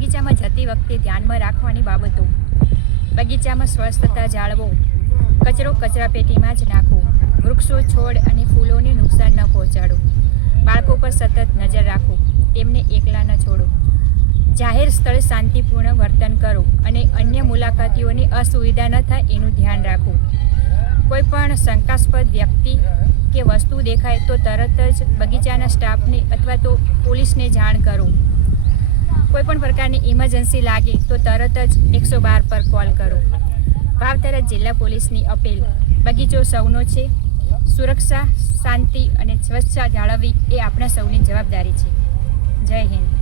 બગીચામાં જતી વખતે ધ્યાનમાં રાખવાની બાબતો. બગીચામાં સ્વચ્છતા જાળવો. કચરો કચરાપેટીમાં જ નાખો. વૃક્ષો, છોડ અને ફૂલોને નુકસાન ન પહોંચાડો. બાળકો પર સતત નજર રાખો. તેમને એકલા ન છોડો. જાહેર સ્થળે શાંતિપૂર્ણ વર્તન કરો અને અન્ય મુલાકાતીઓને અસુવિધા ન થાય એનું ધ્યાન રાખો. કોઈ પણ શંકાસ્પદ વ્યક્તિ કે વસ્તુ દેખાય તો તરત જ બગીચાના સ્ટાફને અથવા તો પોલીસને જાણ કરો. કોઈપણ પ્રકારની ઇમરજન્સી લાગે તો તરત જ 112 પર કોલ કરો. વાવથરા જિલ્લા પોલીસની અપીલ. બગીચો સૌનો છે. સુરક્ષા, શાંતિ અને સ્વચ્છતા જાળવવી એ આપણા સૌની જવાબદારી છે. જય હિન્દ.